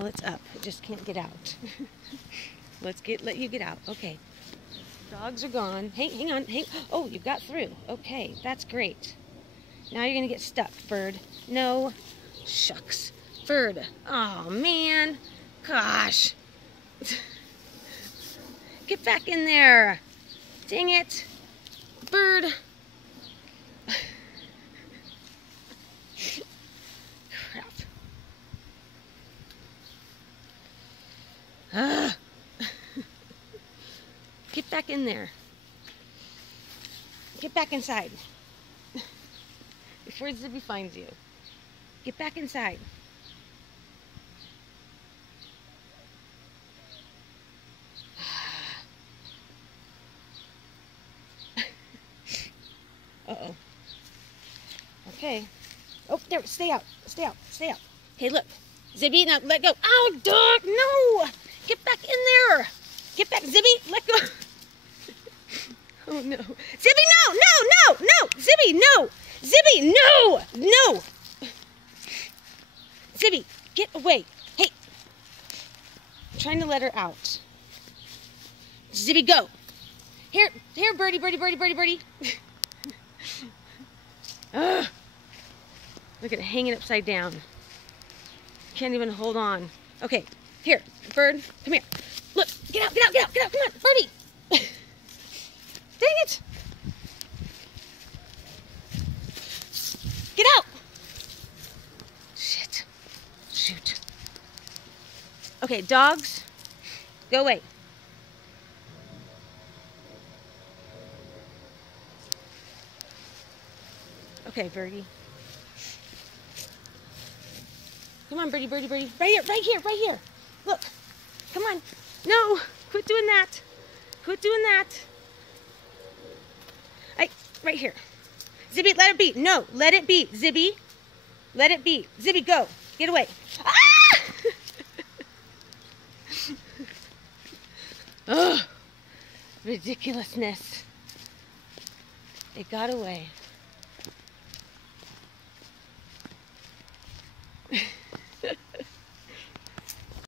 Well, it's up. It just can't get out. Let you get out. Okay. Dogs are gone. Hey, hang on. Hey. Oh, you got through. Okay, that's great. Now you're gonna get stuck, Bird. No. Shucks. Bird. Oh, man. Gosh. Get back in there. Dang it. Bird. Crap. Get back in there. Get back inside. Before Zippy finds you. Get back inside. Uh-oh. Okay. Oh, there. Stay out. Stay out. Stay out. Okay, look. Zippy, now let go. Oh, dog. No. Get back in there. Get back. Zippy, let go. Oh, no. Zippy, no. No, no, no. Zippy, no. Zippy, no. No. Zippy, get away. Hey. I'm trying to let her out. Zippy, go. Here, birdie, birdie, birdie, birdie, birdie. Ugh. Look at it hanging upside down. Can't even hold on. Okay, here, Bird, come here. Look, get out, get out, get out, get out. Come on, Birdie. Dang it. Get out. Shit. Shoot. Okay, dogs, go away. Okay, Birdie. Come on, Birdie, Birdie, Birdie. Right here, right here, right here. Look. Come on. No. Quit doing that. Quit doing that. Right here. Zippy, let it be. No, let it be. Zippy. Let it be. Zippy, go. Get away. Ah! Ugh. Ridiculousness. It got away.